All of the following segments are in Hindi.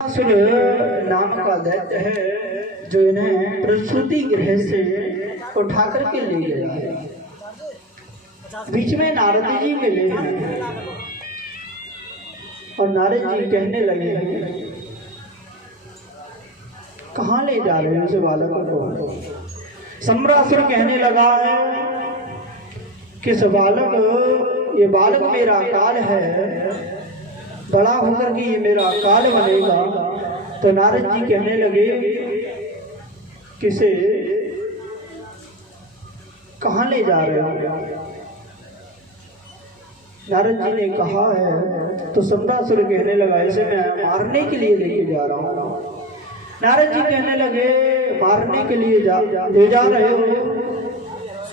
असुर नाम का दैत्य है जो इन्हें प्रसूति गृह से उठा करके ले गया है। बीच में नारद जी मिले हैं और नारद जी कहने लगे हैं, कहाँ ले जा रहे हैं उस बालक को। सम्रासुर कहने लगा है कि ये बालक मेरा काल है, बड़ा होकर के ये मेरा काल बनेगा। तो नारद जी कहने लगे किसे कहाँ ले जा रहे हो। नारद जी ने कहा है तो सम्रासुर कहने लगा इसे मैं मारने के लिए लेके जा रहा हूँ। नारद जी कहने लगे मारने के लिए ले जा रहे हो,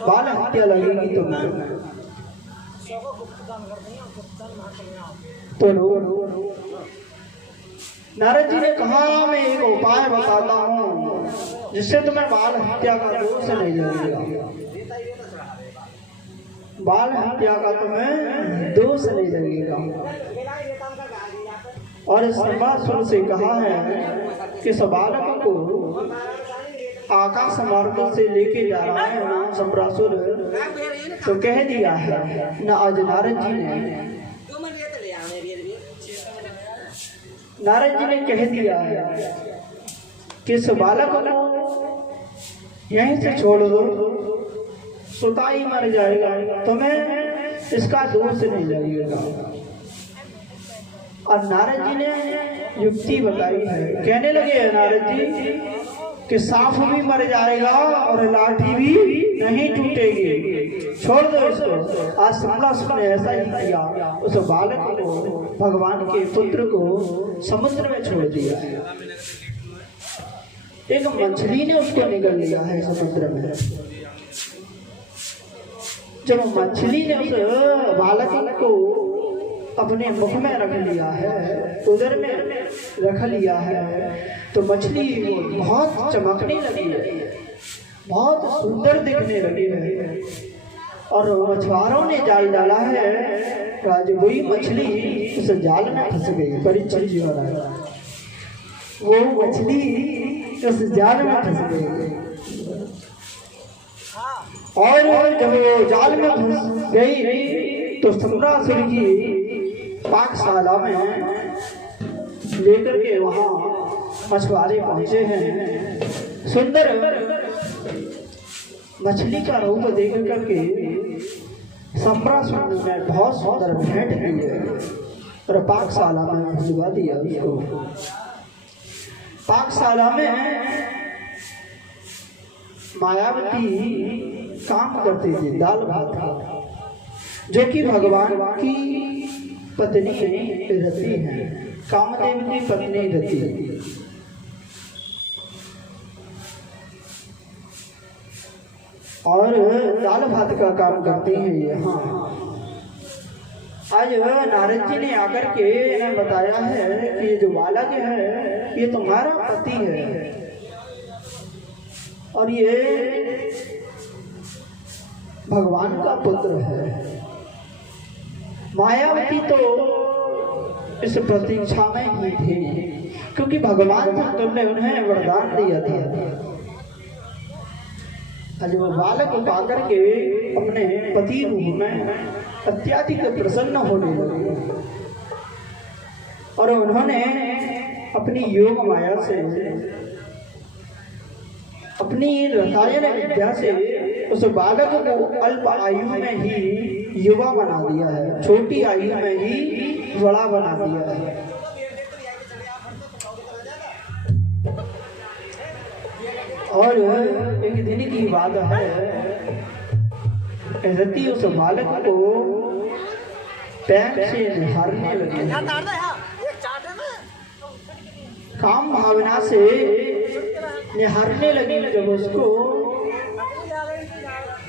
बाल हत्या लगेगी तुम्हें। तो नारद जी ने कहा मैं एक उपाय बताता हूँ जिससे तुम्हें बाल हत्या का दोष नहीं लगेगा, बाल हत्या का तुम्हें दोष नहीं लगेगा। और इस सम्रासुर से कहा है कि इस बालक को आकाश मार्ग से लेके जा रहा है सम्रासुर। तो कह दिया है ना आज नारद जी ने कह दिया है कि इस बालक को यहीं से छोड़ दो, सुता ही मर जाएगा, तुम्हें इसका दोष नहीं लगेगा। और नारद जी ने युक्ति बताई है, कहने लगे नारद जी कि सांप भी मर जाएगा और लाठी भी नहीं टूटेगी, छोड़ दो इसको। आज सम्रासुर ने ऐसा ही किया, उस बालक को भगवान के पुत्र को समुद्र में छोड़ दिया। एक मछली ने उसको निगल लिया है समुद्र में। जब मछली ने उस बालक को अपने मुख में रख लिया है, उदर में रख लिया है, तो मछली बहुत चमकने लगी है, बहुत सुंदर दिखने लगी है। और मछुआरों ने जाल डाला है, आज वही मछली उस जाल में फंस गई। परीक्षित जी हो रहा है, वो मछली उस जाल में फंस गई। और जब वो जाल में फंस गई तो सम्रासुर की पाकशाला में लेकर के वहां मछुआरे पहुंचे हैं। सुंदर मछली का रूप देख करके सम्रासुर ने बहुत सुंदर भेंट की है और पाकशाला में भिजवा दिया उसको। पाकशाला में मायावती काम करती थी, दाल भात, जो कि भगवान की पत्नी रति है, कामदेव की पत्नी रति। और दाल भात का काम करती हैं यहाँ। आज नारद जी ने आकर के इन्हें बताया है कि ये जो बालक है ये तुम्हारा पति है और ये भगवान का पुत्र है। मायावती तो इस प्रतीक्षा में ही थी, क्योंकि भगवान तुमने उन्हें वरदान दिया था। आज वो बालक को पाकर के अपने पति रूप में अत्यधिक प्रसन्न होने लगे और उन्होंने अपनी योग माया से, अपनी रसायन विद्या से उस बालक को अल्प आयु में ही युवा बना दिया है, छोटी आयु में ही बड़ा बना दिया है। और एक दिन की बात है, रति उस बालक को पैर से निहारने लगी, काम भावना से निहारने लगी जब उसको।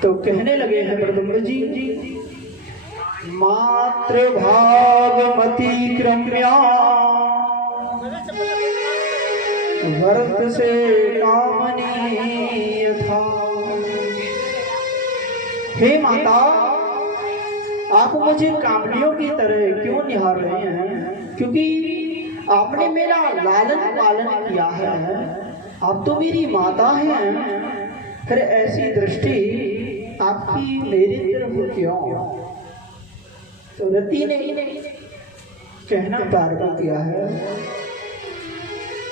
तो कहने लगे हैं प्रद्युम्न जी, मातृ भागमती क्रम्या वर्त से कामनीय था। हे माता, आप मुझे कामनियों की तरह क्यों निहार रहे हैं? क्योंकि आपने मेरा लालन पालन किया है, आप तो मेरी माता हैं, फिर ऐसी दृष्टि आपकी मेरी तरफ क्यों? तो रति ने कहना प्रारंभ किया है।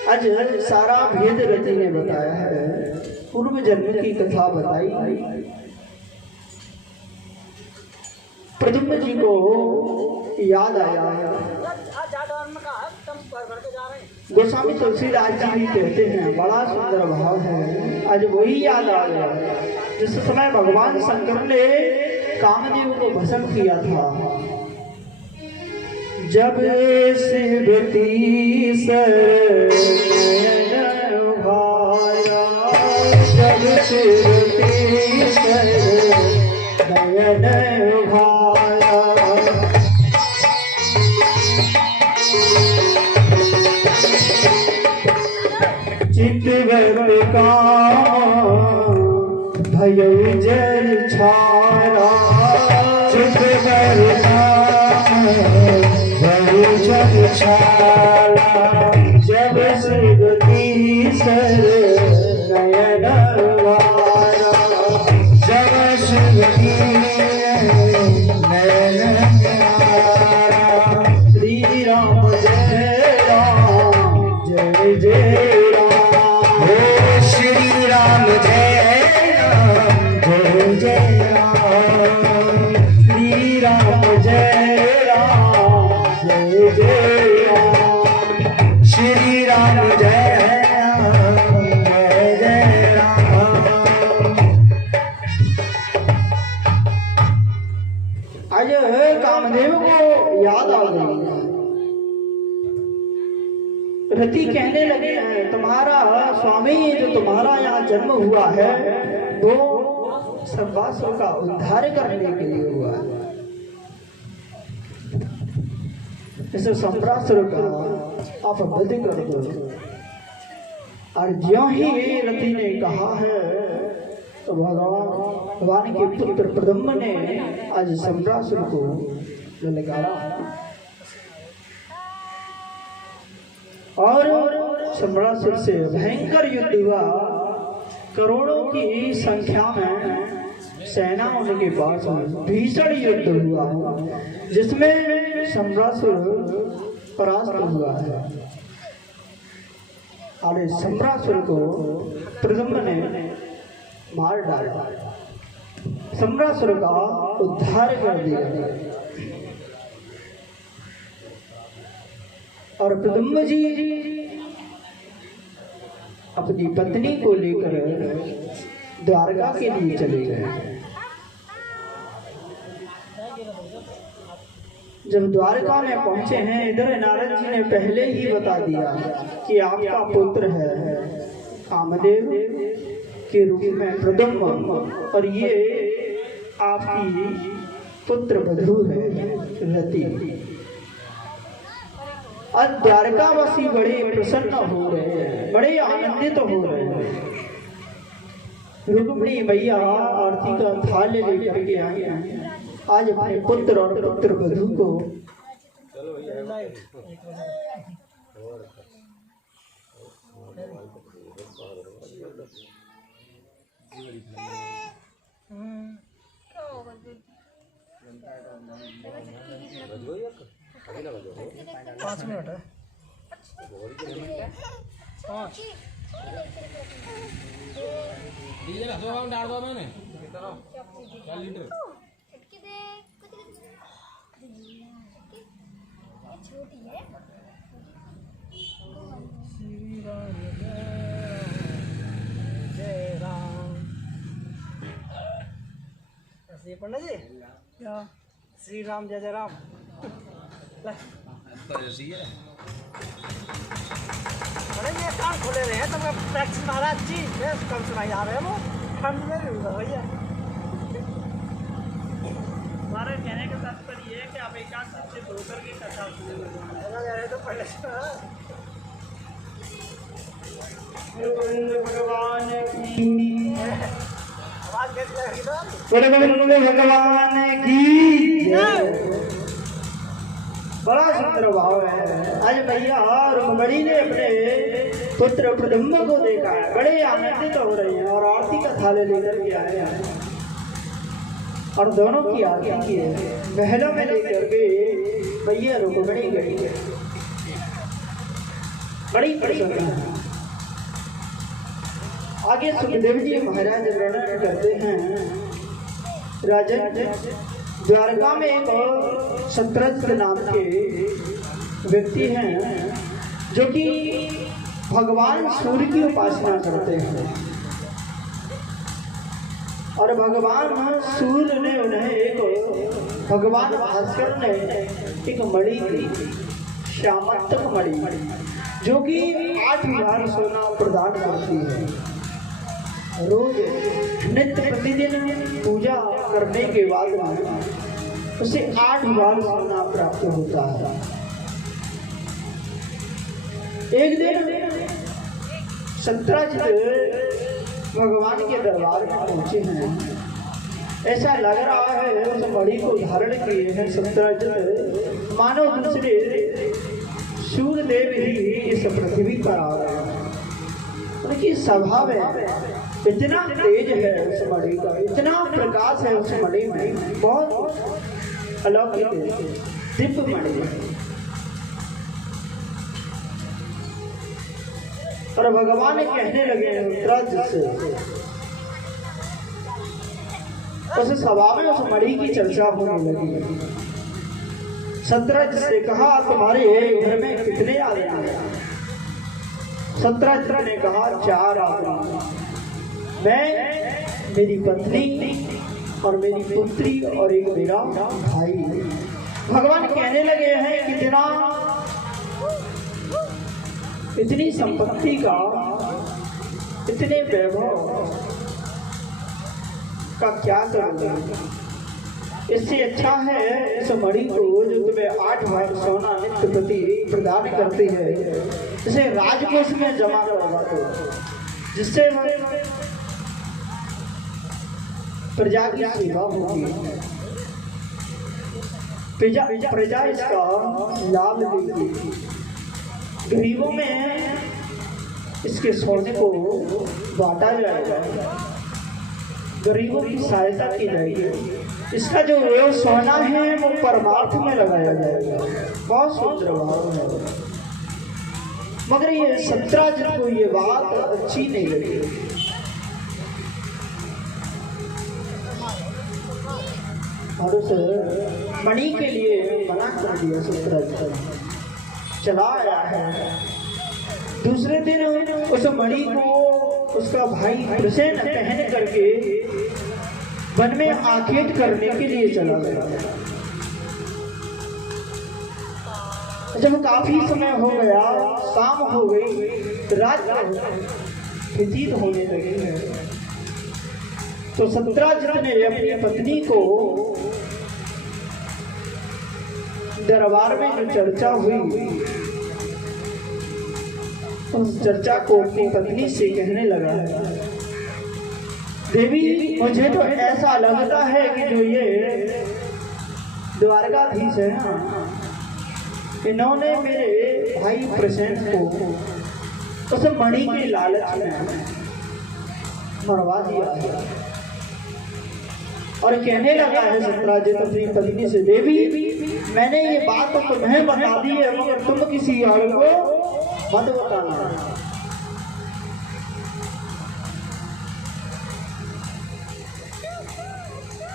आज सारा भेद रति ने बताया है, पूर्व जन्म की कथा बताई। प्रद्युम्न जी को याद आया। गोस्वामी तुलसीदास जी भी कहते हैं, बड़ा सुंदर भाव है, आज वही याद आ गया जिस समय भगवान शंकर ने कामदेव को भस्म किया था। जब शिवती शरण भाया, जब शिवती शरण भाया, चितवत काम भयो जल छारा, चितवत काम भयो जल छारा, जब शिवती शरण वारा, जब शिवती नयन वारा। श्री राम जय राम जय जय कामदेव को याद आ गई। रति कहने लगे हैं, तुम्हारा स्वामी जो तुम्हारा यहाँ जन्म हुआ है वो सर्वासुर का उद्धार करने के लिए हुआ है। इसे संप्रासुर का आप वध कर दो। और ज्यों ही रति ने कहा है तो भगवान के पुत्र प्रद्युम्न ने आज संप्रासुर को ललकारा और संप्रासुर से भयंकर युद्ध हुआ। करोड़ों की संख्या में सेना उनके पास भीषण युद्ध हुआ जिसमें संप्रासुर परास्त हुआ है। और संप्रासुर को प्रद्युम्न ने मार डाला, संप्रासुर का उद्धार कर दिया। और प्रद्युम्न जी अपनी पत्नी को लेकर द्वारका के लिए चले गए। जब द्वारका में पहुंचे हैं, इधर नारद जी ने पहले ही बता दिया कि आपका पुत्र है कामदेव के रूप में प्रद्युम्न, और ये आपकी पुत्र वधू है रति। और द्वारकावासी बड़े प्रसन्न हो रहे हैं, बड़े आनंदित हो रहे हैं। रुक्मिणी मैया आरती का थाल लेकर के आई हैं, आज अपने पुत्र और पुत्र वधू को पाँच मिनट है। डाल दो मैंने 4 लीटर छोटी है। श्री राम जय राम। ऐसे पढ़ना जी क्या? श्री राम जय जय राम। ये कान खोले रहे हैं तो मैं प्रैक्टिस महाराज जी कम सुनाई आ रहे हैं वो ठंड में भी भैया। हमारे कहने का तात्पर्य है कि आप एकांत से धोकर के कथा सुने तो पहले भगवान की आवाज कैसी लगेगी? तो भगवान की बड़ा सुंदर भाव है। आज भैया रुक्मणी ने अपने पुत्र प्रद्युम्न को देखा है, बड़े आनंदित हो रहे हैं और आरती का थाले लेकर के आए हैं और दोनों की आरती की है। महलों में लेकर के भैया रुक्मणी गई है, बड़ी प्रसन्न है। आगे सुखदेव जी महाराज वर्णन करते हैं, राजन द्वारका में एक शतरंज नाम के व्यक्ति हैं जो कि भगवान सूर्य की उपासना करते हैं और भगवान सूर्य ने उन्हें एक भगवान भास्कर ने एक मणि दी, श्यामंतक मणि, जो कि 8,000 सोना प्रदान करती है। रोज नित्य प्रतिदिन पूजा करने के बाद उसे 8,000 सोना प्राप्त होता है। एक दिन सत्राजित भगवान के दरबार में पहुंचे हैं। ऐसा लग रहा है उस मणि को धारण किए हैं सत्राजित मानो दूसरे सूर्य देव ही इस पृथ्वी पर आ रहे हैं। उनकी स्वभाव है, इतना तेज है उस मणि का, इतना प्रकाश है उस मणि में, बहुत अलौकिक दिव्य मणि है। और भगवान कहने लगे उत्तराज से, उस सभा में उस मणि की चर्चा होने लगी। सत्राजित से कहा, तुम्हारे घर में कितने आदमी हैं? सत्राजित ने कहा, 4 आदमी, मैं, मेरी पत्नी और मेरी पुत्री और एक मेरा भाई। भगवान कहने लगे हैं, इतनी संपत्ति का, इतने वैभव का क्या करोगे? इससे अच्छा है इस मणि को जो तुम्हें 8,000 सोना नित्य प्रति प्रदान करती है, इसे राजकोष में जमा करवा दो, जिससे प्रजा की सेवा होगी, प्रजा इसका लाभ लेगी, गरीबों में इसके सोने को बांटा जाएगा, गरीबों की सहायता की जाएगी, इसका जो सोना है वो परमार्थ में लगाया जाएगा। बहुत सुंदर भाव है। मगर ये सत्राजित को ये बात अच्छी नहीं लगी। और उस मणि के लिए मना कर दिया सत्राजित, चला आया है। दूसरे दिन उस मणि को उसका भाई प्रसेन पहन करके वन में आखेट करने के लिए चला गया। जब काफी समय हो गया, शाम हो गई, रात व्यतीत होने लगी है, तो सत्राजित ने अपनी पत्नी को दरबार में जो चर्चा हुई, उस चर्चा को अपनी पत्नी से कहने लगा, देवी, मुझे तो ऐसा लगता है कि जो ये द्वारकाधीश है ना, इन्होंने मेरे भाई प्रसेन को उस मणि के लालच में मरवा दिया है। और कहने लगा है सत्राजित अपनी पत्नी से, देवी, मैंने ये बात तो तुम्हें बता दी है, मगर तुम किसी और को मत बताना।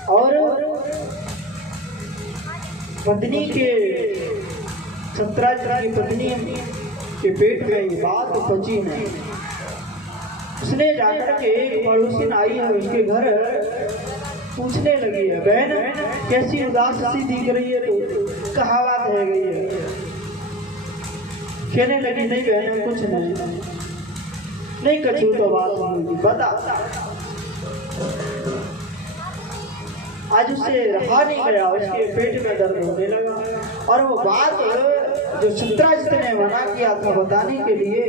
और पत्नी के, सत्राजित की पत्नी के पेट में ये बात पची नहीं। उसने जाकर के पड़ोसी आई है उसके घर, पूछने लगी है, बहन कैसी उदास सी दिख रही है, तो कहाँ बात है गई है? कहने लगी, नहीं बहन कुछ नहीं कछू तो बात होगी, बता। आज उससे रहा नहीं गया, उसके पेट में दर्द होने लगा। और वो बात जो सत्राजित ने मना किया था बताने के लिए,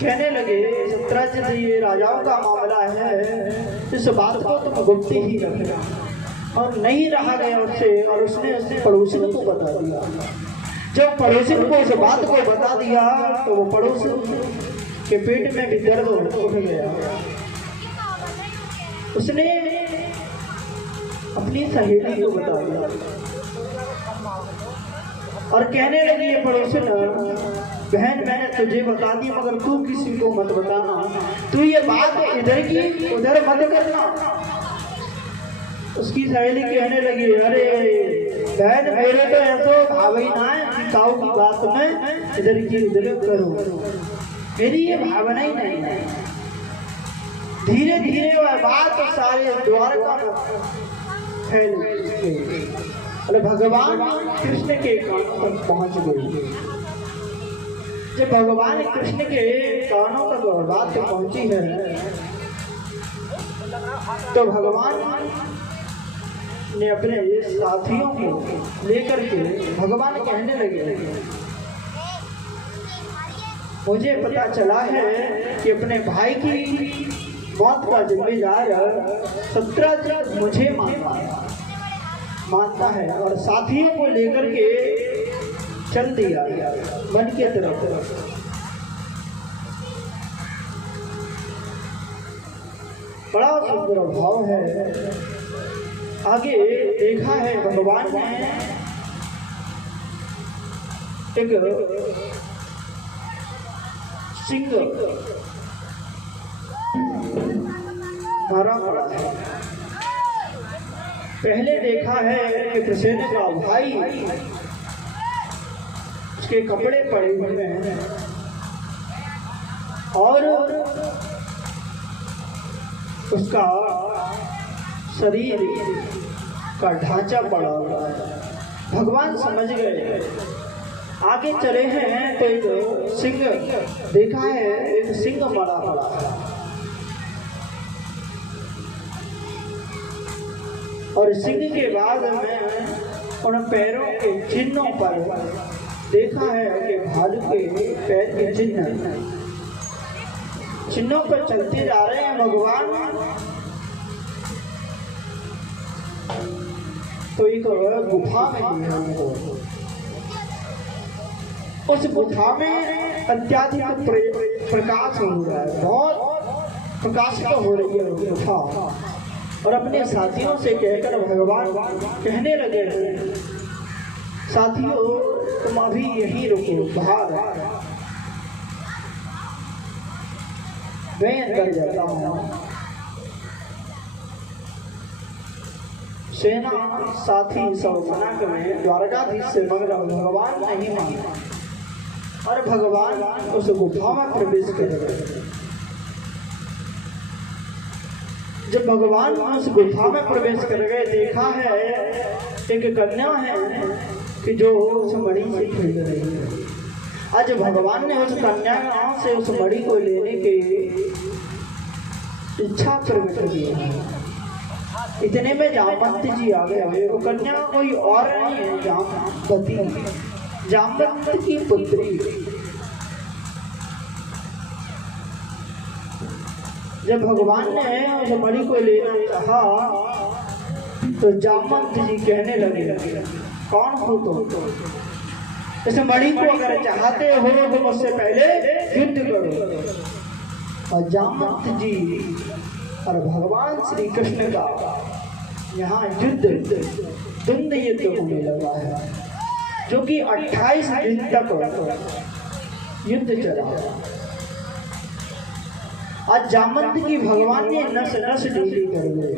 कहने लगे, सत्राजित, ये राजाओं का मामला है, इस बात को तुम गुप्त ही रखना, और नहीं रहा गया उससे, और उसने पड़ोसन को बता दिया। जब पड़ोसन को उस बात को बता दिया तो वो पड़ोसन के पेट में भी दर्द उठ गया। उसने अपनी सहेली को बता दिया और कहने लगी, ये पड़ोसन बहन मैंने तुझे बता दी मगर तू किसी को मत बताना, तू ये बात इधर की उधर मत करना। उसकी सहेली कहने लगी, अरे बहन मेरे तो ऐसा भाव ही ना है कि काऊ की बात में इधर की उधर करो, मेरी ये भावना ही नहीं है। धीरे धीरे वह बात सारे द्वारका में फैल गई। अरे भगवान कृष्ण के कानों तक पहुंच गई। जब भगवान कृष्ण के कानों तक बात पहुंची है तो भगवान ने अपने साथियों को लेकर के भगवान कहने लगे, मुझे पता चला है कि अपने भाई की मौत का जिम्मेदार सत्रह मुझे मानता है और साथियों को लेकर के चल दिया वन की तरफ। बड़ा सुंदर भाव है। आगे देखा है भगवान ने एक सिंह मारा पड़ा है। पहले देखा है कि प्रसेन का भाई उसके कपड़े पड़े हुए हैं और उसका शरीर का ढांचा पड़ा हुआ है। भगवान समझ गए। आगे चले हैं तो एक सिंह देखा है, एक सिंह मरा पड़ा है और सिंह के बाद में उन पैरों के चिन्हों पर देखा है कि भालू के पैर के चिन्हों पर चलते जा रहे हैं भगवान। तो एक गुफा में उस गुफा में अत्याधिक प्रकाश हो रहा है, बहुत प्रकाशित हो रही है गुफा। और अपने साथियों से कहकर भगवान कहने लगे, साथियों तुम अभी यहीं रुको, बाहर मैं अंदर जाता हूँ। सेना साथी सब मना कर द्वारकाधीश से मगर भगवान नहीं माना और भगवान उस गुफा में प्रवेश कर गए। जब भगवान उस गुफा में प्रवेश कर गए देखा है एक कन्या है कि जो उस मणि से खेल रही है। आज भगवान ने उस कन्या से उस मणि को लेने की इच्छा प्रकट की है। इतने में जामवंत जी आ गए। वो कन्या कोई और नहीं है, जामवती, जामवंत की पुत्री। जब भगवान ने उस मणि को लेना चाहा तो जामवंत जी कहने लगे, कौन हो तुम? इस मणि को अगर चाहते हो तो मुझसे पहले युद्ध करो। और जामवंत जी और भगवान श्री कृष्ण का यहाँ द्वंद युद्ध होने लगा है, जो कि 28 दिन तक युद्ध चला। आज जामवंत की भगवान ने नस नस ढीली कर दी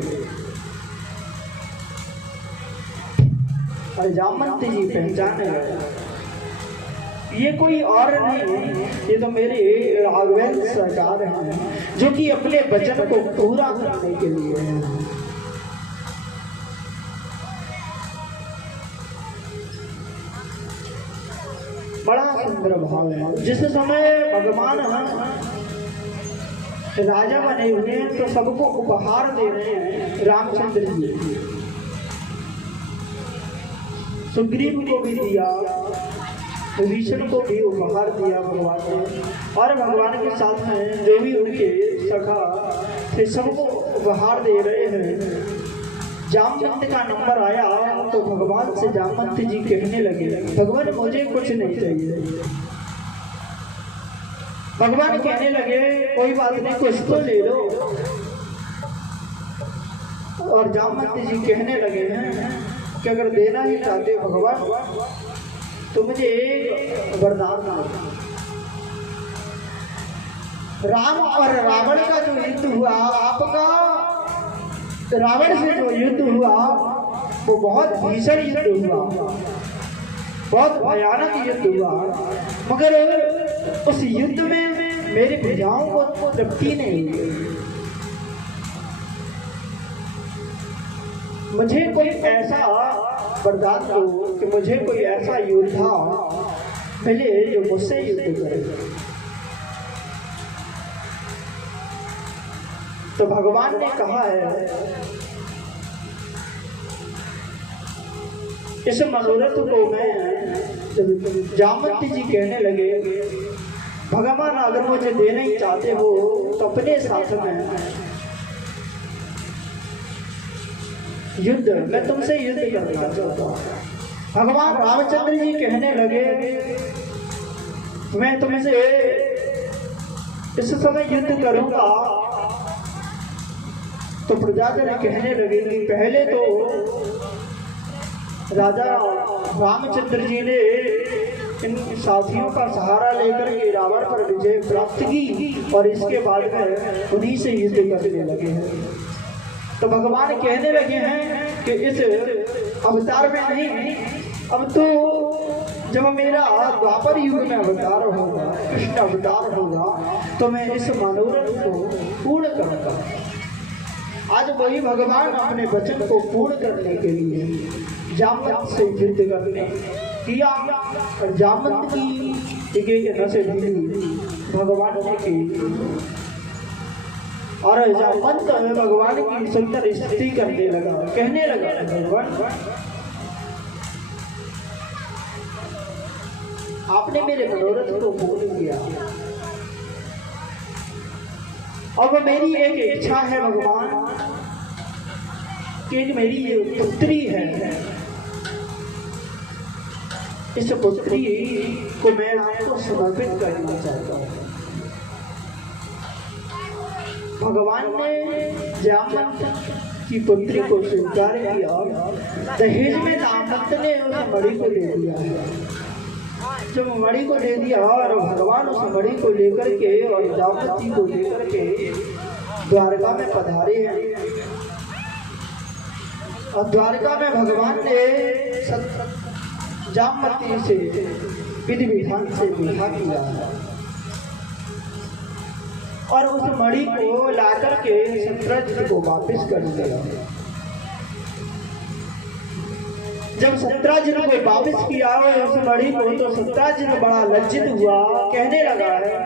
और जामवंत जी पहचाने गए, ये कोई और नहीं, ये तो मेरे राघवेंद्र सरकार हैं जो कि अपने वचन को पूरा करने के लिए हैं। बड़ा सुंदर भाव है। जिस समय भगवान राजा बने हुए हैं तो सबको उपहार दे रहे हैं। रामचंद्र जी सुग्रीव को भी दिया, विभीषण को भी उपहार दिया भगवान ने, और भगवान के साथ में जो भी उनके सखा थे सबको उपहार दे रहे हैं। जामवंत का नंबर आया तो भगवान से जामवंत जी कहने लगे, भगवान मुझे कुछ नहीं चाहिए। भगवान कहने लगे कोई बात नहीं, कुछ तो ले लो। और जामवंत जी कहने लगे हैं कि अगर देना ही चाहते भगवान तो मुझे एक वरदान दो। राम और रावण का जो युद्ध हुआ, आपका रावण से जो युद्ध हुआ वो बहुत भीषण युद्ध हुआ, बहुत भयानक युद्ध हुआ, मगर उस युद्ध में मेरी भुजाओं को तृप्ति नहीं हुई। मुझे कोई ऐसा वरदान दो कि मुझे कोई ऐसा योद्धा मिले जो मुझसे युद्ध करे। तो भगवान ने कहा है, इस मनोरथ को मैं, जामवंत जी कहने लगे भगवान अगर मुझे देना ही चाहते हो तो अपने साथ में युद्ध, मैं तुमसे युद्ध करना चाहता हूँ। भगवान रामचंद्र जी कहने लगे मैं तुमसे इस समय युद्ध करूंगा। तो प्रजाजन कहने लगे कि पहले तो राजा रामचंद्र जी ने इन साथियों का सहारा लेकर के रावण पर विजय प्राप्त की और इसके बाद में उन्हीं से युद्ध करने लगे हैं। तो भगवान कहने लगे हैं कि इस अवतार में नहीं, अब तो जब मेरा द्वापर युग में अवतार होगा, कृष्ण अवतार होगा, तो मैं इस मनोरथ को पूर्ण करूंगा। आज वही भगवान अपने वचन को पूर्ण करने के लिए जामवंत से युद्ध करने किया और जामवंत की एक नशे भगवान ने की और जामवंत भगवान की सुंदर स्तुति करने लगा, कहने लगा भगवान आपने मेरे मनोरथ को पूर्ण किया। अब मेरी एक इच्छा है भगवान कि मेरी ये पुत्री है, इस पुत्री को मैं आपको समर्पित करना चाहता हूँ। भगवान ने जामवंत की पुत्री को स्वीकार किया। दहेज में जामवंत ने उस मणि को ले दिया है। जब मणि को दे दिया और भगवान उस मणि को लेकर के और जामवंती को लेकर के द्वारका में पधारे हैं। और द्वारका में भगवान ने जामवंती से विधि विधान से विवाह किया है और उस मणि को लाकर के सत्यजित को वापस कर दिया। जब सत्यजित को वापस किया और उस मणि को, तो सत्यजित बड़ा लज्जित हुआ, कहने लगा है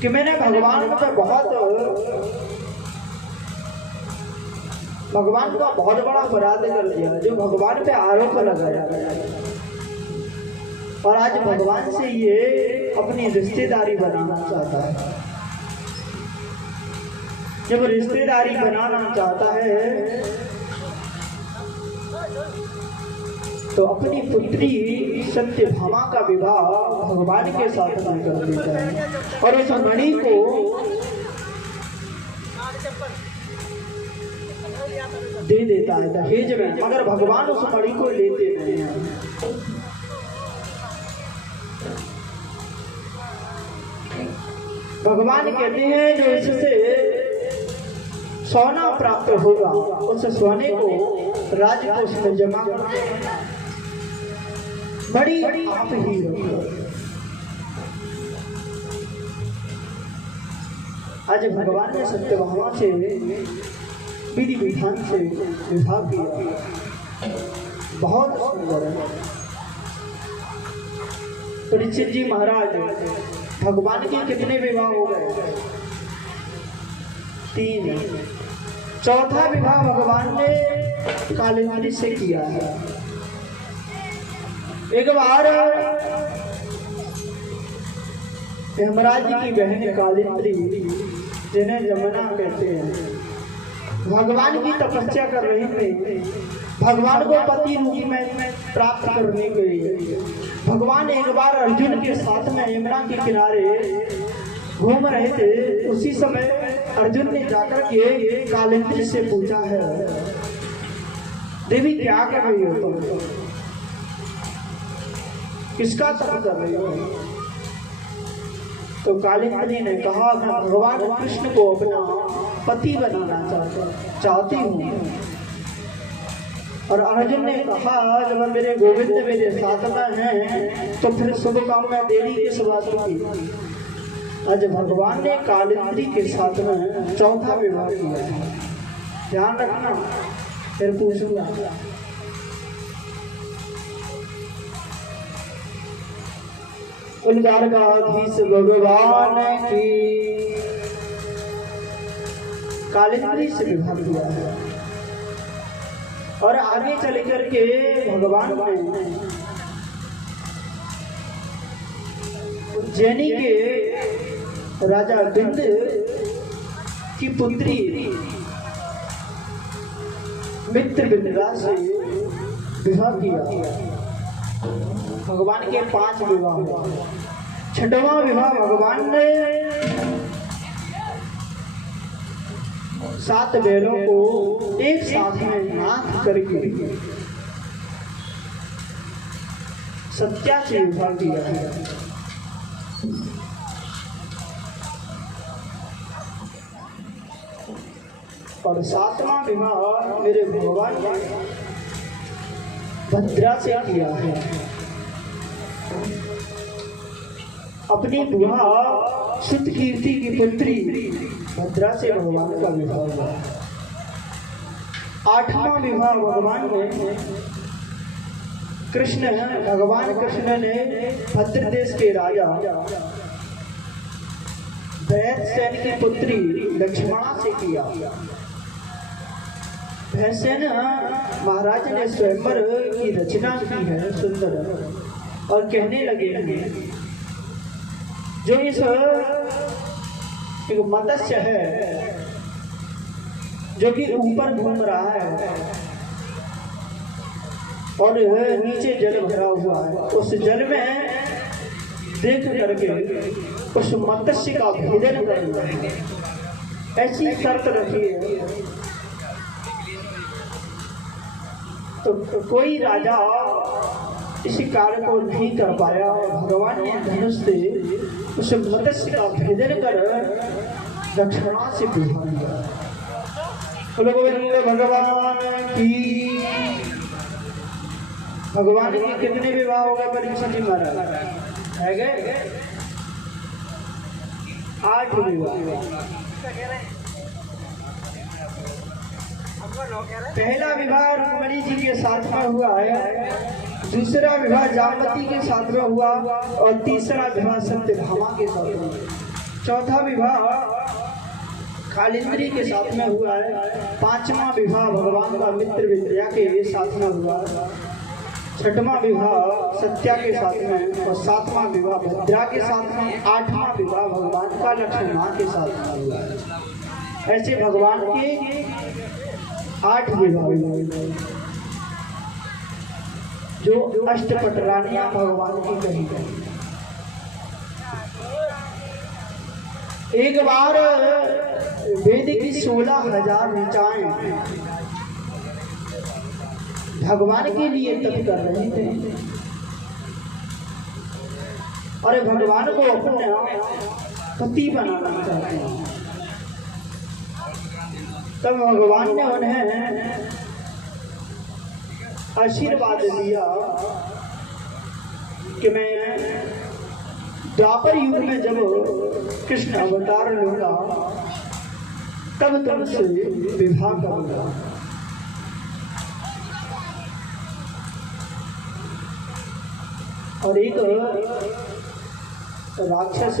कि मैंने भगवान का बहुत बड़ा अपराध कर दिया, जो भगवान पे आरोप लगाया और आज भगवान से ये अपनी रिश्तेदारी बनाना चाहता है। जब रिश्तेदारी बनाना चाहता है तो अपनी पुत्री सत्यभामा का विवाह भगवान के साथ में कर देता है और उस मणि को दे देता है दहेज में, मगर भगवान उस मणि को लेते नहीं हैं। भगवान कहते हैं जो इससे सोना प्राप्त होगा उस सोने को राजकोष में जमा करते हैं, बड़ी आप ही रखो। आज भगवान ने सत्यभामा से विधि विधान से विवाह किया, बहुत सुंदर है। परीक्षित जी महाराज, भगवान के कितने विवाह हो गए? 3। चौथा विवाह भगवान ने कालिंदी से किया है। एक बार यमराज जी की बहन कालिंदी, जिन्हें जमुना कहते हैं, भगवान की तपस्या कर रहे थे, भगवान को पति रूप में प्राप्त करने के लिए भगवान एक बार अर्जुन के साथ में यमुना के किनारे घूम रहे थे। उसी समय अर्जुन ने जाकर के कालिंदी से पूछा है, देवी क्या कर रही हो तुम, किसका तप कर रही हो? तो कालिंदी ने कहा, मैं भगवान कृष्ण को अपना पति बनाना चाहती हूँ। और अर्जुन ने कहा, जब मेरे गोविंद मेरे साथ में हैं तो फिर शुभ काम में देरी किस बात की? आज भगवान ने कालिंदी के साथ में चौथा विवाह किया है, ध्यान रखना, फिर पूछूंगा। द्वारकाधीश भगवान की कालिंदी से विवाह किया है। और आगे चल करके भगवान ने उज्जैनी के राजा बिंद की पुत्री मित्रविंदा से विवाह किया। भगवान के 5 विवाह, 6वां विवाह भगवान ने 7 बैलों को एक साथ में नाथ करके सत्या से विवाह किया है। और 7वां विवाह मेरे भगवान ने भद्रा से किया है। अपनी बुआ सुतकीर्ति की पुत्री भद्रा से भगवान का विवाह हुआ। 8वां विवाह भगवान ने भगवान कृष्ण ने भद्र देश के राजा भैंससेन की पुत्री लक्ष्मणा से किया। भैंससेन महाराज ने स्वयंवर की रचना की है सुंदर, और कहने लगे हैं, जो इस एक मत्स्य है जो कि ऊपर घूम रहा है और नीचे जल भरा हुआ है, उस जल में देख करके उस मत्स्य का भेदन करना है, ऐसी शर्त रखी है। तो कोई राजा इस कार्य को नहीं कर पाया और भगवान ने धनुष से उस मत्स्य का भेदन कर लक्ष्मणा से विवाह किया। भगवान की भगवान के कितने विवाह हो गए परीक्षित जी महाराज? है गए 8 विवाह। पहला विवाह रुक्मिणी जी के साथ में हुआ है, दूसरा विवाह जामवती के साथ में हुआ और तीसरा विवाह सत्यभामा के साथ में, चौथा विवाह कालिंदी के साथ में हुआ है, 5वां विवाह भगवान का मित्र विद्या के साथ में हुआ, 6वां विवाह सत्या के साथ में और 7वां विवाह भद्रा के साथ में, 8वां विवाह भगवान का लक्ष्मणा के साथ में हुआ है। ऐसे भगवान के 8 विवाह जो अष्टपटरानियां भगवान की कही गई। एक बार वेद की 16,000 ऋचाएं भगवान के लिए तप कर रहे थे और भगवान को अपना पति बनाना चाहते हैं। तब भगवान ने उन्हें आशीर्वाद दिया कि मैं द्वापर युग में जब कृष्ण अवतार लूंगा तब तुमसे विवाह करूंगा। और एक राक्षस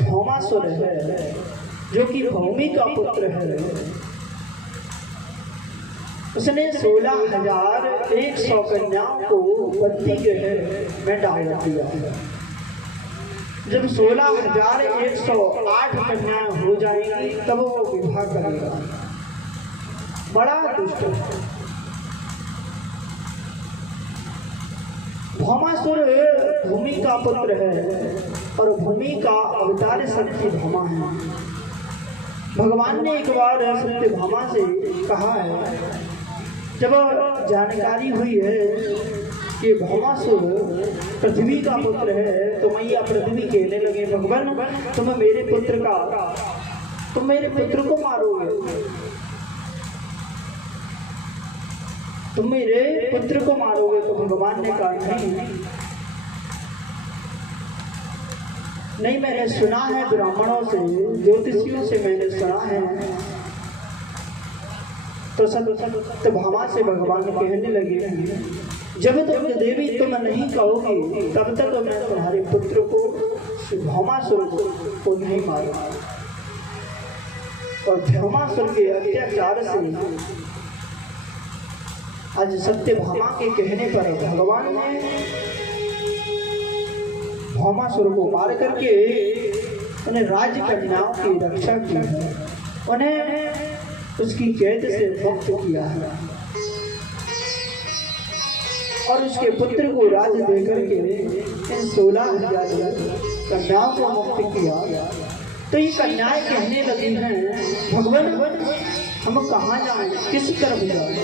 भौमासुर है जो कि भौमी का पुत्र है, उसने 16,100 कन्याओं को बत्ती के में डाल दिया। जब 16,108 कन्याएं हो जाएंगी तब वो विवाह करेगा। बड़ा दुष्ट है। भौमासुर भूमि का पुत्र है और भूमि का अवतार सत्यभामा है। भगवान ने एक बार सत्यभामा से कहा है, जब जानकारी हुई है कि भौमासुर पृथ्वी का पुत्र है तो मैया पृथ्वी कहने लगे, भगवान तुम मेरे पुत्र को मारोगे, तुम मेरे पुत्र को मारोगे। तो भगवान ने कहा नहीं, मैंने सुना है ब्राह्मणों से, ज्योतिषियों से मैंने सुना है। तो सत्यभामा से भगवान कहने लगे, जब तक देवी तुम नहीं कहोगी तब तक मैं तुम्हारे पुत्र को भौमासुर को नहीं मारूंगा। और भौमासुर के अत्याचार से आज सत्यभामा के कहने पर भगवान ने भौमासुर को मार करके उन्हें राजकन्याओं की रक्षा की है, उन्हें उसकी कैद से मुक्त किया है और उसके पुत्र को राज देकर के इन 16,000 कन्याओं को मुक्त किया। तो ये कन्याएं कहने लगी हैं, भगवान हम कहाँ जाएं, किस तरफ जाएं,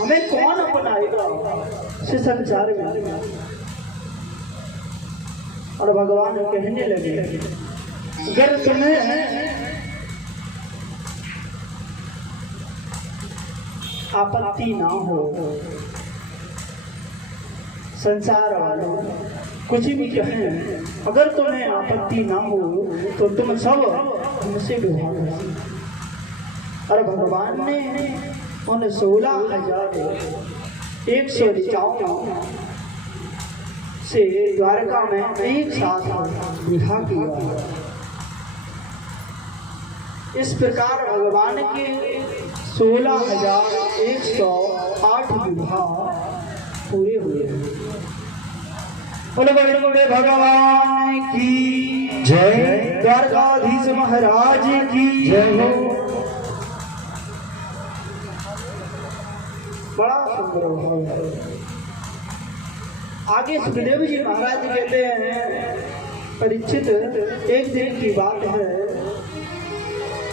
हमें कौन अपनाएगा इस संसार में। और भगवान कहने लगे, अगर तुम्हें आपत्ति ना हो, संसार वालों कुछ भी कहें, अगर तुम्हें आपत्ति ना हो तो तुम सब हमसे विवाह करो। और भगवान ने उन 16,100 ऋचाओं से द्वारका में एक साथ विवाह किया। इस प्रकार भगवान के 16,108 विवाह पूरे हुए। बोलो बड़े भगवान की जय, द्वारकाधीश महाराज की जय हो। बड़ा सुंदर है। आगे सुखदेव जी महाराज कहते हैं, परीक्षित एक दिन की बात है,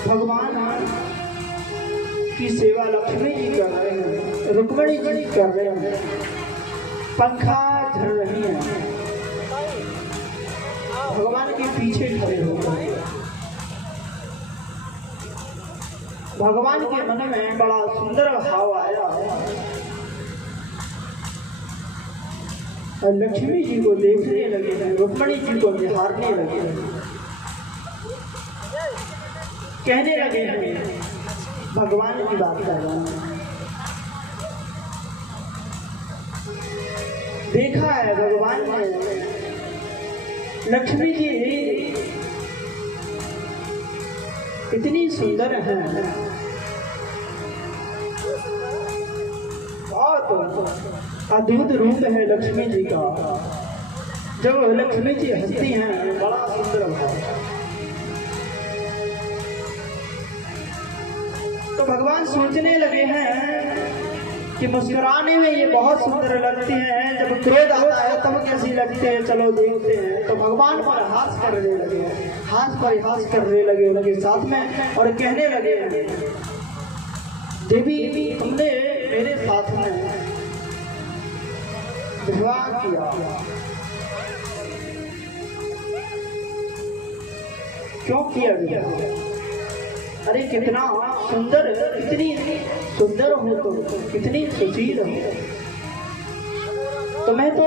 भगवान की सेवा लक्ष्मी जी कर रहे हैं, रुक्मिणी जी कर रहे हैं, पंखा झड़ रही है, भगवान के पीछे खड़े हो गए। भगवान के मन में बड़ा सुंदर भाव आया और लक्ष्मी जी को देखने लगे, रुक्मिणी जी को निहारने लगे, कहने लगे, भगवान की बात कर रहा हूं। देखा है भगवान ने लक्ष्मी जी इतनी सुंदर है, बहुत अद्भुत रूप है लक्ष्मी जी का। जब लक्ष्मी जी हंसती हैं बड़ा सुंदर भाव। तो भगवान सोचने लगे हैं कि मुस्कुराने में ये बहुत सुंदर लगती हैं, जब क्रोध आता है तब कैसी लगती है, चलो देखते हैं। तो भगवान पर हाथ करने लगे, हाथ पर हाथ करने लगे उनके साथ में और कहने लगे, देवी तुमने मेरे साथ में विवाह किया, क्यों किया गया? अरे कितना सुंदर, इतनी सुंदर हो तो कितनी सुशील हो, तो मैं तो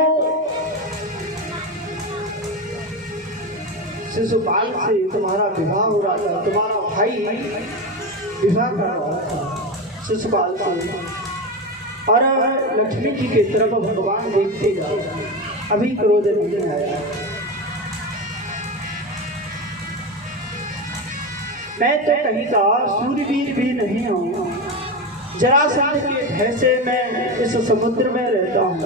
शिशुपाल से तुम्हारा विवाह हो रहा था, तुम्हारा भाई विवाह कर रहा था शिशुपाल से। और लक्ष्मी जी की तरफ भगवान देखते जाए, अभी क्रोध नहीं आया। मैं तो कहीं का सूरवीर भी नहीं हूँ, जरासंध के भय से मैं इस समुद्र में रहता हूँ।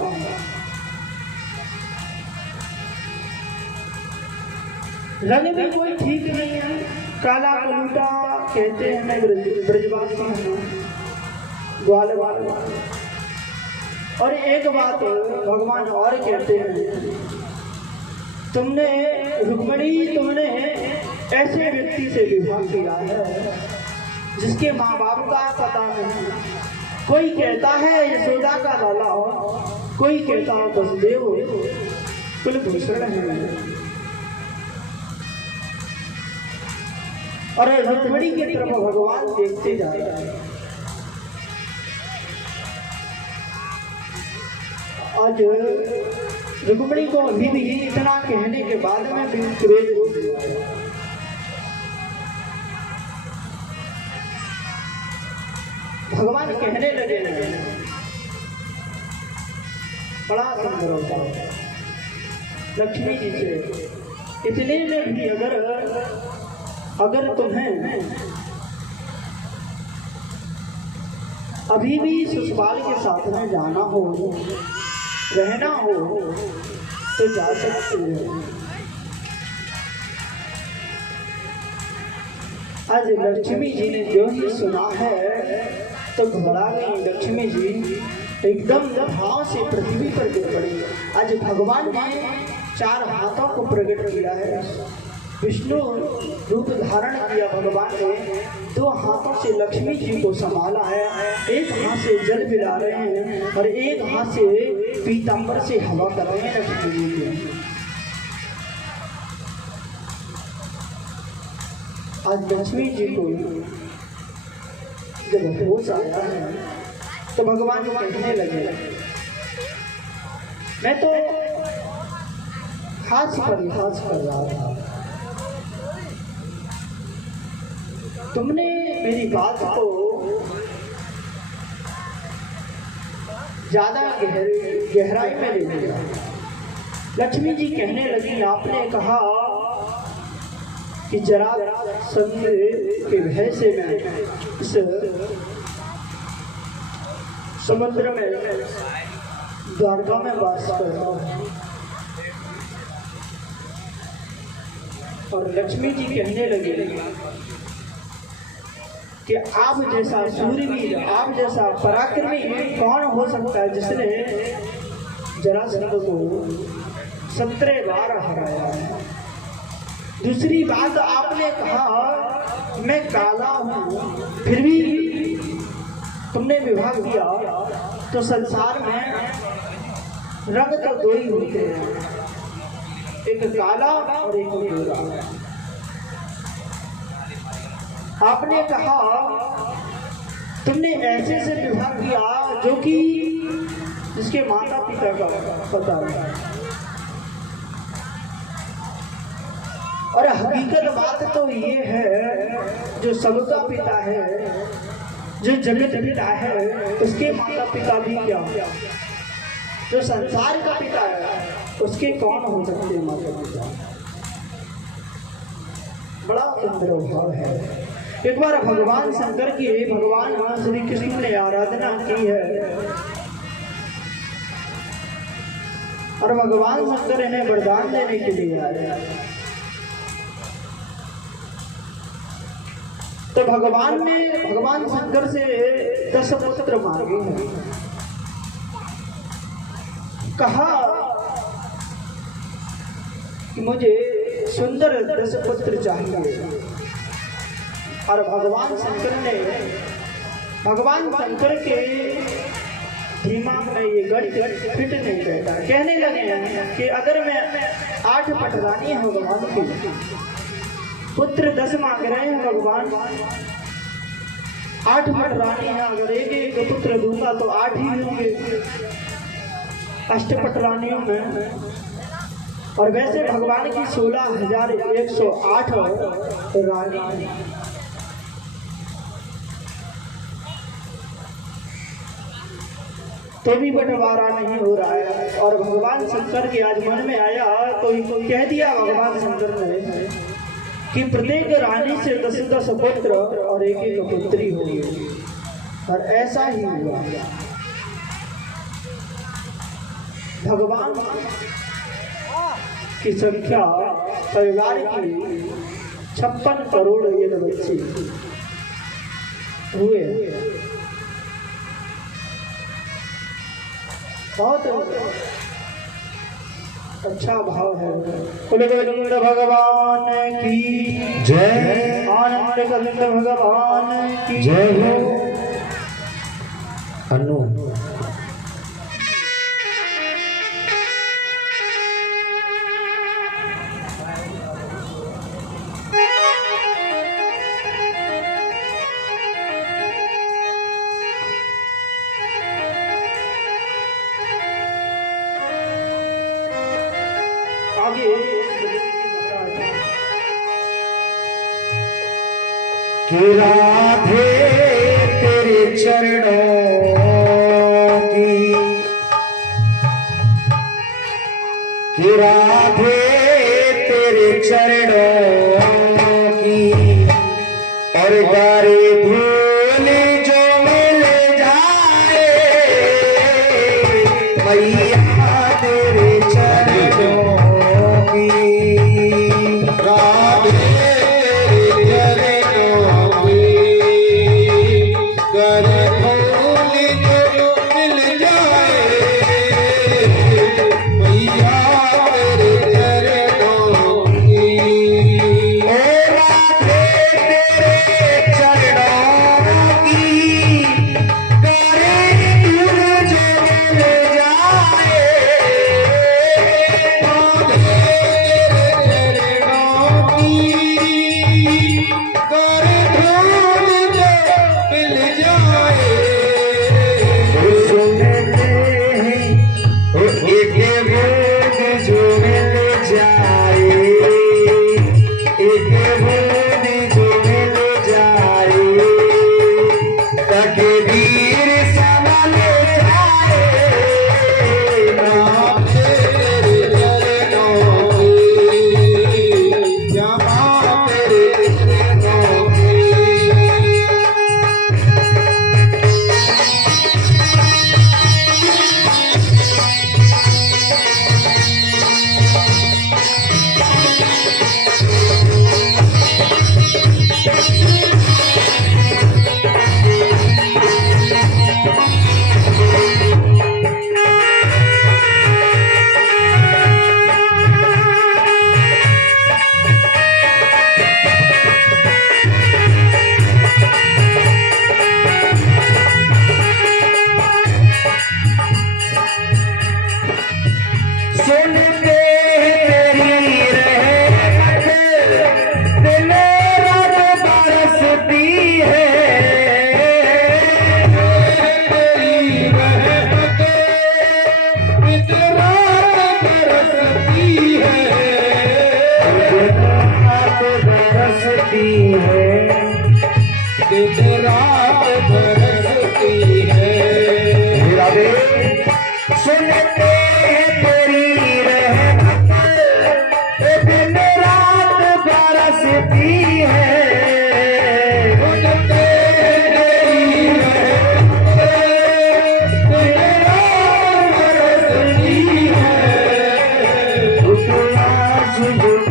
रंग भी कोई ठीक नहीं है, काला कलूटा कहते हैं मैं ब्रजवासी हूँ, ग्वाल वाला। और एक बात भगवान और कहते हैं, तुमने रुक्मिणी तुमने ऐसे व्यक्ति से विवाह किया है जिसके माँ बाप का पता नहीं। कोई कहता है यशोदा का लाला, कोई कहता है वसुदेव कुलभूषण है। और रुक्मिणी की तरफ भगवान देखते जा रहे हैं। आज रुक्मिणी को अभी भी इतना कहने के बाद में भी क्रोध हो गया। भगवान कहने लगे बड़ा सुंदर होता है लक्ष्मी जी से, इतने में भी अगर तुम्हें अभी भी ससुराल के साथ में जाना हो, रहना हो तो जा सकते हो। आज लक्ष्मी जी ने जो ही सुना है तो घबरा गई लक्ष्मी जी, एकदम भाव से पृथ्वी पर गिर पड़ी। आज भगवान ने 4 हाथों को प्रकट किया है, विष्णु रूप धारण किया भगवान ने, 2 हाथों से लक्ष्मी जी को संभाला है, एक हाथ से जल पिला रहे हैं और एक हाथ से पीतांबर से हवा कर रहे हैं लक्ष्मी जी को। आज लक्ष्मी जी को जब होश आया है तो भगवान कहने लगे, मैं तो हाथ परिहास कर रहा था, तुमने मेरी बात को ज्यादा गहराई में ले लिया। लक्ष्मी जी कहने लगी, आपने कहा कि जरासंध के भय से मैं इस समुद्र में द्वारका में वास कर रहा हूँ। और लक्ष्मी जी कहने लगे कि आप जैसा सूरवीर, आप जैसा पराक्रमी कौन हो सकता है जिसने जरासंध को 17 बार हराया है। दूसरी बात आपने कहा मैं काला हूँ, फिर भी तुमने विवाह किया, तो संसार में रंग तो 2 ही होते हैं, एक काला और एक गोरा। आपने कहा तुमने ऐसे से विवाह किया जो कि जिसके माता पिता का पता नहीं। और हकीकत बात तो ये है, जो सबका पिता है, जो जगत पिता है, उसके माता पिता भी क्या, जो संसार का पिता है उसके कौन हो सकते हैं माता पिता। बड़ा सुंदर भाव है। एक बार भगवान शंकर की भगवान श्री कृष्ण ने आराधना की है और भगवान शंकर इन्हें वरदान देने के लिए आए। तो भगवान ने भगवान शंकर से 10 पुत्र मांगे हैं। कहा कि मुझे सुंदर 10 पुत्र चाहिए। और भगवान शंकर के दिमाग में ये गट फिट नहीं बैठा। कहने लगे कि अगर मैं 8 पटरानी हूँ भगवान की, पुत्र 10 मांग रहे हैं भगवान, 8 पटरानी है, अगर एक पुत्र दूंगा तो 8 ही होंगे 8 पटरानियों में। और वैसे भगवान की 16,108 रानी, तो भी बंटवारा नहीं हो रहा है। और भगवान शंकर के आज मन में आया तो कह दिया भगवान शंकर ने कि प्रत्येक रानी से 10-10 पुत्र और एक पुत्री होगी। और ऐसा ही हुआ। भगवान की संख्या परिवार की 56 करोड़ ये बच्चे हुए बहुत अच्छा भाव है। बोले गोविंद भगवान की जय। आनंद गोविंद भगवान की जय हो। अनु आगे कि राधे तेरे चरणों की, कि राधे तेरे चरणों की, और गारे भूल जो मिल जाए मैया तेरे चरणों की। राधे तेरे चरणों की, गारे भूल जो मिल जाए मैया तेरे चरणों की। ओ राधे तेरे चरणों की, गारे भूल जो मिल जाए राधे तेरे चरणों की, गारे भूल जो मिल जाए। सुनते हैं ओ एक भूल जो मिल जाए, एक भूल जो मिल जाए, तकदीर संभल जाए नाम तेरे चरणों की, जहाँ तेरे चरणों की। सुनते तेरी रहमत दिल रात बरसती है, तेरी रहमत दिन रात बरसती है, रात बरसती है, दिन रात बरसती है। राधे सुनते तेरी रहमत दिन रात बरसती है, सुनते तेरी रहमत दिन रात बरसती है। आज जुट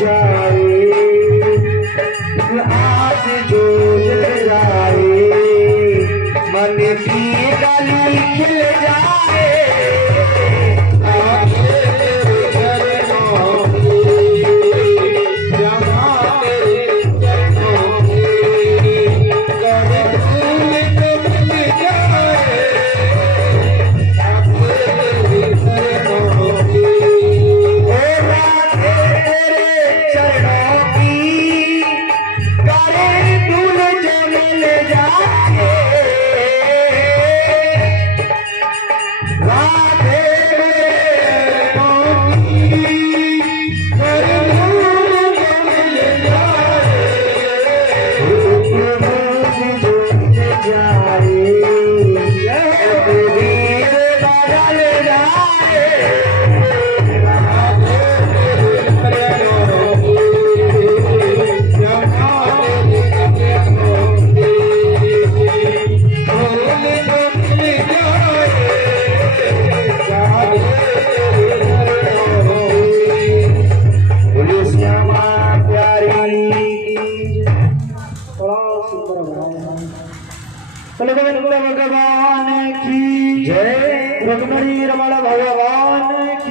जाए, आज जुट जाए, मन की गली खिल जाए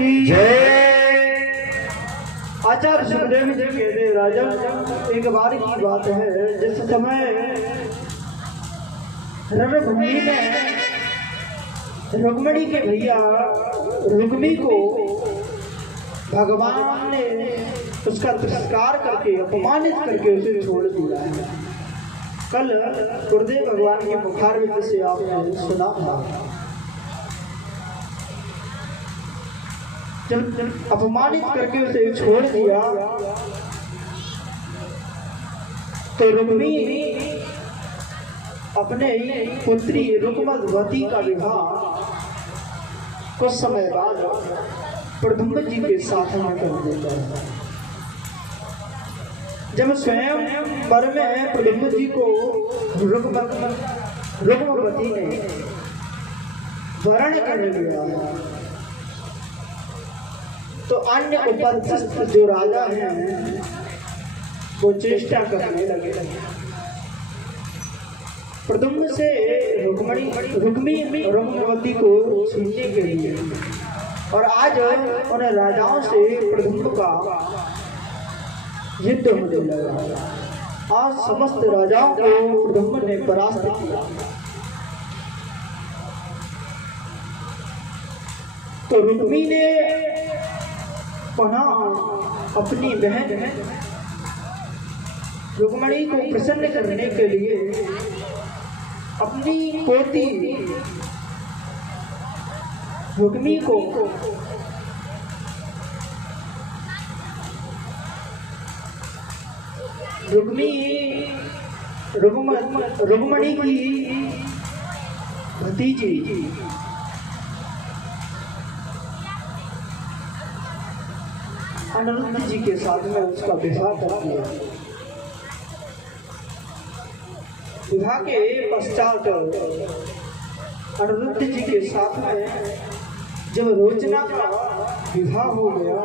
की जय। आचार्य सुखदेव जी कहते राजा, एक बार की बात है, जिस समय रणभूमि में रुक्मिणी के भैया रुक्मी को भगवान ने उसका तिरस्कार करके अपमानित करके उसे छोड़ दिया है। कल गुरुदेव भगवान के मुखारविंद से आपने सुना था, जब अपमानित करके उसे छोड़ दिया तो रुक्मी अपने पुत्री रुक्मवती का विवाह कुछ समय बाद प्रद्युम्न जी के साथ में कर देता है। जब स्वयं वर में प्रद्युम्न जी को रुक्मवती ने वरण कर लिया तो अन्य उपस्थित जो राजा हैं वो चेष्टा करने लगे प्रद्युम्न से रुक्मवती को छीनने के लिए। और आज उन राजाओं से प्रद्युम्न का युद्ध होने लगा। आज समस्त राजाओं को प्रद्युम्न ने परास्त किया। तो रुक्मी ने पुनः अपनी बहन रुक्मिणी को प्रसन्न करने के लिए अपनी पोती रुक्मी को रुक्मिणी की भतीजी अनिरुद्ध जी के साथ में उसका विवाह कर दिया। विवाह के पश्चात अनिरुद्ध जी के साथ में जब रोचना का विवाह हो गया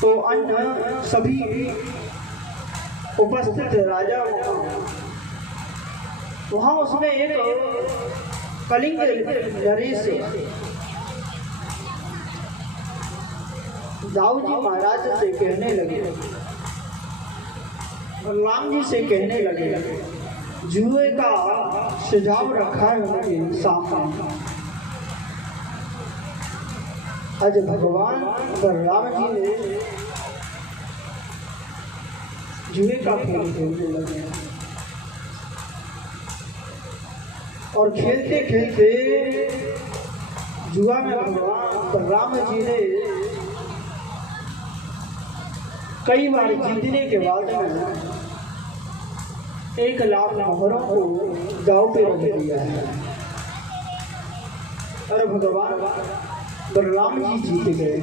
तो अन्य सभी उपस्थित राजा वहां उसमें एक कलिंग नरेश दाऊ जी महाराज से कहने लगे, बलराम जी से कहने लगे, जुए का सुझाव रखा है उनके सामने। आज भगवान बलराम जी ने जुए का खेल खेलने लगे और खेलते खेलते जुआ में भगवान बलराम जी ने कई बार जीतने के बाद 1,00,000 मोहरों को दांव पे रख दिया है और भगवान बलराम जी जीत गए।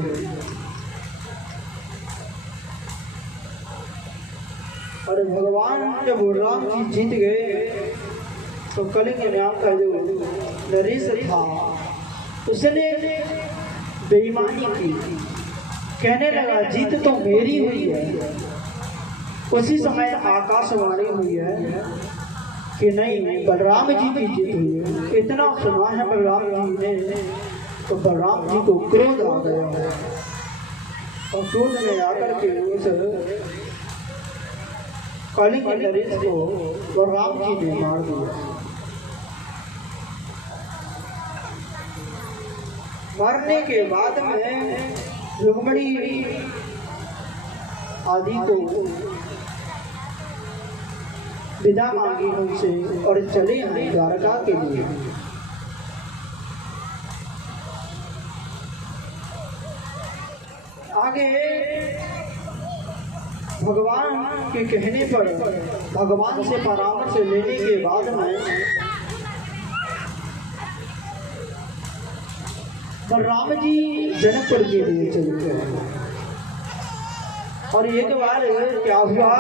और भगवान जब बलराम जी जीत गए तो कलिंग नाम का जो नरेश था उसने बेईमानी की, कहने लगा जीत तो मेरी हुई है। उसी समय आकाशवाणी हुई है कि नहीं, बलराम जी की जीत हुई है। इतना सुना है बलराम जी ने तो बलराम जी को क्रोध आ गया और क्रोध में आकर के उस कलिंग नरेश को बलराम जी ने मार दिया। मरने के बाद में रुक्मिणी आदि को विदा मांगी उनसे और चले आए द्वारका के लिए। आगे भगवान के कहने पर भगवान से परामर्श लेने के बाद में बलराम जी जनकपुर के लिए चले गए। और एक बार क्या हुआ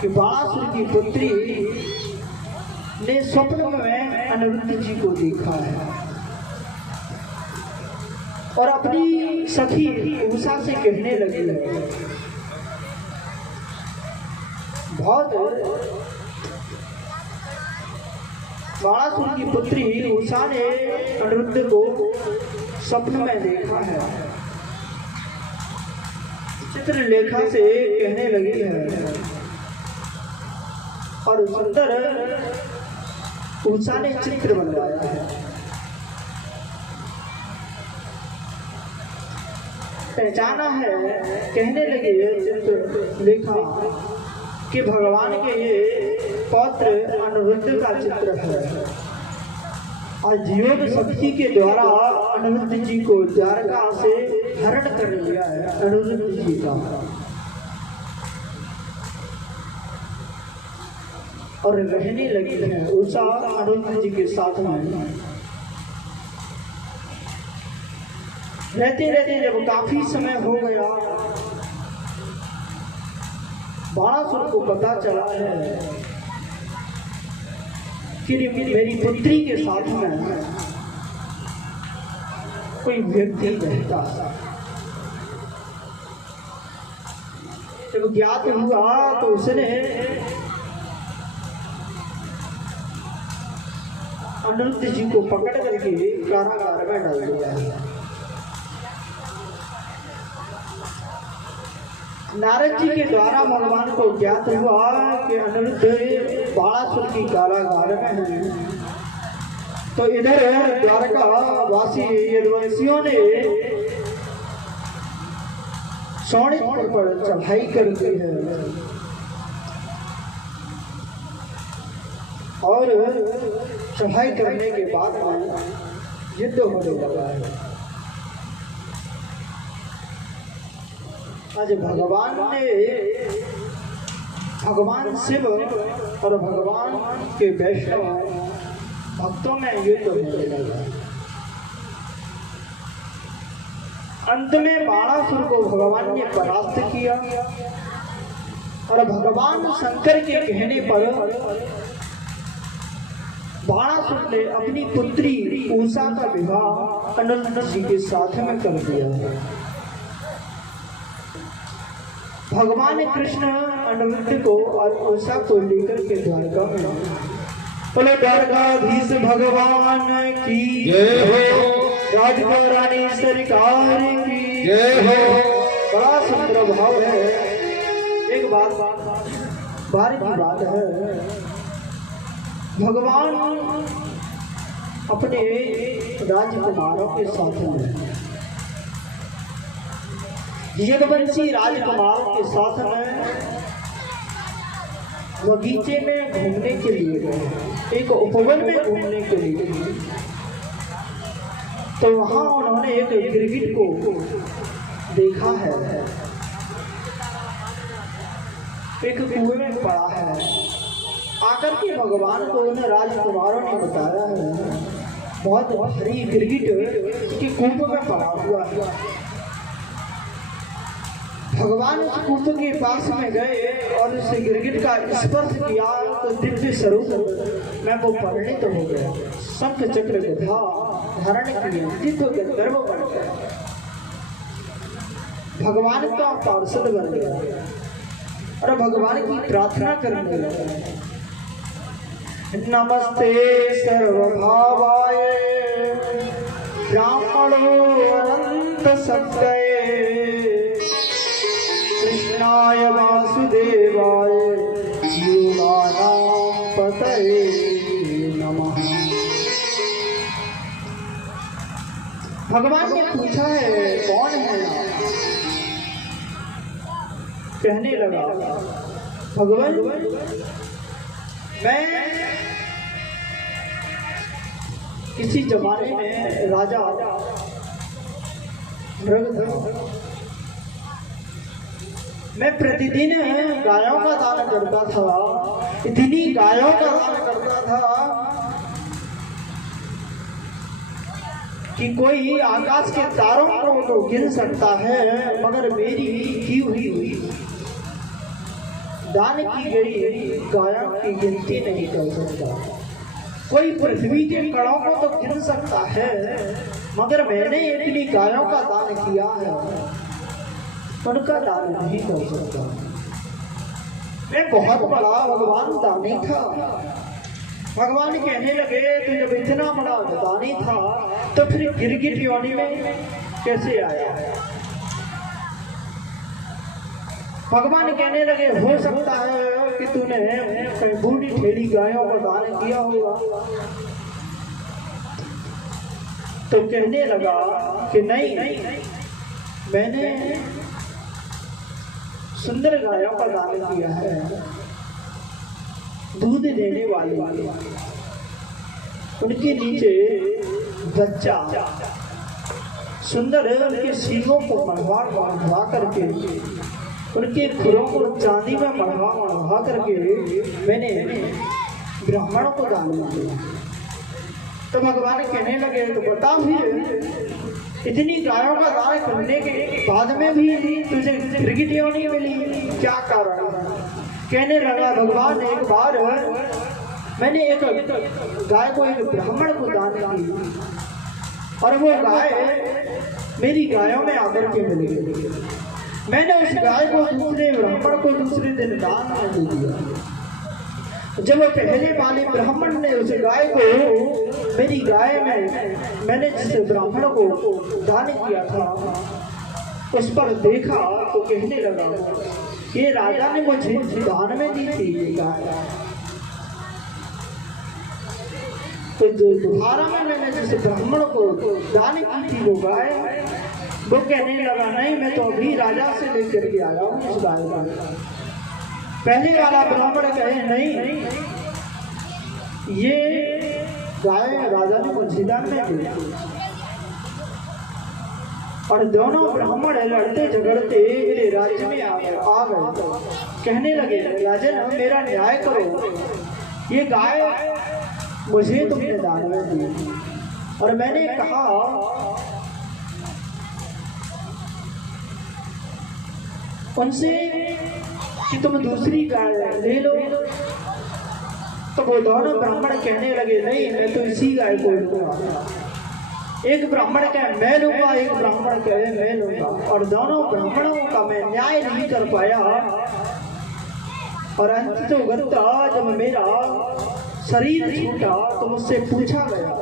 कि बाणासुर की पुत्री ने स्वप्न में अनिरुद्ध जी को देखा है और अपनी सखी उषा से कहने लगी बहुत बाणासुर की पुत्री उषा ने अनिरुद्ध को स्वप्न में देखा है। चित्रलेखा से कहने लगी है और सुंदर उषा ने चित्र बनवाया है। पहचाना है, कहने लगी है चित्रलेखा कि भगवान के ये पौत्र अनिरुद्ध का चित्र है और योग शक्ति के द्वारा अनिरुद्ध जी को द्वारका से हरण कर लिया है। अनिरुद्ध जी का और रहने लगी है उषा अनिरुद्ध जी के साथ में। रहते रहते जब काफी समय हो गया, बाणासुर को पता चला है कि मेरी पुत्री के साथ में कोई व्यक्ति रहता है। जब ज्ञात हुआ तो उसने अनिरुद्ध जी को पकड़ करके कारागार में डाल दिया। नारद जी के द्वारा भगवान को ज्ञात हुआ कि अनिरुद्ध बाणासुर की कारागार में है। तो इधर द्वारका वासी यदुवंशियों ने शोणितपुर पर चढ़ाई कर दी है और चढ़ाई करने के बाद युद्ध होने लगा है। आज भगवान शिव और भगवान के वैष्णव भक्तों में युद्ध होने लगा। अंत में बाणासुर को भगवान ने परास्त किया और भगवान शंकर के कहने पर बाणासुर ने अपनी पुत्री उषा का विवाह अनिरुद्ध जी के साथ में कर दिया। भगवान कृष्ण अनिरुद्ध को और उषा को लेकर के द्वारका में बोले द्वारकाधीश भगवान की जय हो। राधिका रानी सरकार की जय हो। बड़ा सुंदर भाव है। एक बात बार की बात है, भगवान अपने राजकुमारों के साथ में यदुवंशी राजकुमार के साथ में बगीचे में घूमने के लिए गए, एक उपवन में घूमने के लिए। तो वहां उन्होंने एक गिरगिट को देखा है, एक कुएं में पड़ा है। आकर के भगवान को उन राजकुमारों ने बताया है बहुत भारी गिरगिट के कुएं में पड़ा हुआ है। भगवान उस कूप के पास में गए और उस गिरगिट का स्पर्श किया तो दिव्य स्वरूप में वो परिणित हो गया। शंख चक्र गदा धारण किए, दिव्य गंधर्व बन गया, भगवान का पार्षद बन गया और भगवान की प्रार्थना करने लगा। नमस्ते सर्वभावाय ब्राह्मणो अनंत सत्य कृष्णाय वासुदेवाय जीवानां पतये नमः। भगवान ने पूछा है कौन है आप? कहने लगा भगवान मैं किसी जमाने में राजा मृगधर, मैं प्रतिदिन गायों का दान करता था, इतनी गायों का दान करता था कि कोई आकाश के तारों को तो गिन सकता है, मगर मेरी की हुई दान की गई गायों की गिनती नहीं कर सकता। कोई पृथ्वी के कणों को तो गिन सकता है, मगर मैंने इतनी गायों का दान किया है, उनका दान नहीं कर सकता। मैं बहुत बड़ा भगवान दानी था, भगवान कहने लगे तो जब इतना बड़ा दानी था तो फिर गिरगिट योनि में कैसे आया? भगवान कहने लगे हो सकता है कि तूने कहीं बूढ़ी ठेली गायों को दान किया होगा। तो कहने लगा कि नहीं, मैंने सुंदर गायों का दान किया है, दूध देने वाले उनके नीचे बच्चा सुंदर उनके सींगों को मढ़वा करके उनके खुरों को चांदी में मढ़वा करके मैंने ब्राह्मणों को दान दिया। तो भगवान कहने लगे तो बता फिर इतनी गायों का दान करने के बाद में भी तुझे गिरगिट योनि मिली, क्या कारण? कहने लगा भगवान एक बार मैंने एक गाय को एक ब्राह्मण को दान की और वो गाय मेरी गायों में आकर के मिली। मैंने उस गाय को दूसरे ब्राह्मण को दूसरे दिन दान में दे दिया। जब वो पहले वाले ब्राह्मण ने उस गाय को मेरी गाय में मैंने जिस ब्राह्मण को दान किया था उस पर देखा तो कहने लगा ये राजा ने मुझे दान में दी थी ये गाय। तो जो दोबारा में मैंने जिस ब्राह्मण को दान की थी वो गाय, वो कहने लगा नहीं, मैं तो अभी राजा से लेकर के आया हूँ इस गाय का। पहले वाला ब्राह्मण कहे नहीं, ये गाय राजा ने मुझे दान में दी। और दोनों ब्राह्मण लड़ते झगड़ते मेरे राज्य में आ गए। कहने लगे राजन मेरा न्याय करो, ये गाय मुझे तुमने दान में दी। और मैंने कहा उनसे कि तुम दूसरी गाय ले लो। तो वो दोनों ब्राह्मण कहने लगे नहीं, मैं तो इसी गाय को लूंगा। एक ब्राह्मण कहे मैं लूंगा, एक ब्राह्मण कहे मैं लूंगा। और दोनों ब्राह्मणों का मैं न्याय नहीं कर पाया। और अंत तो गत्ता जब मेरा शरीर छूटा तो मुझसे पूछा गया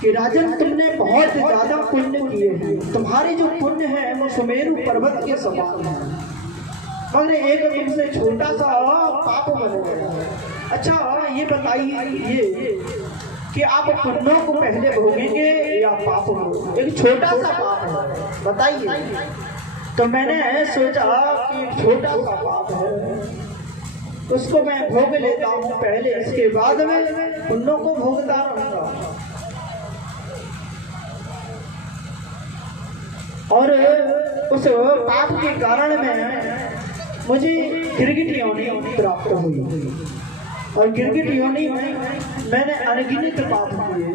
कि राजन तुमने बहुत ज्यादा पुण्य किए हैं, तुम्हारे जो पुण्य है वो सुमेरु पर्वत के समान है, मगर एक तुमसे छोटा सा पाप बन गया। अच्छा ये बताइए ये कि आप पुण्यों को पहले भोगेंगे या पाप को? एक छोटा सा पाप है, बताइए। तो मैंने सोचा कि छोटा सा पाप है उसको मैं भोग लेता हूँ पहले, इसके बाद में पुण्यों को भोगता रहूंगा। और उस पाप के कारण में मुझे गिरगिट योनि प्राप्त हुई और गिरगिट योनि में मैंने अनगिनत पाप किए।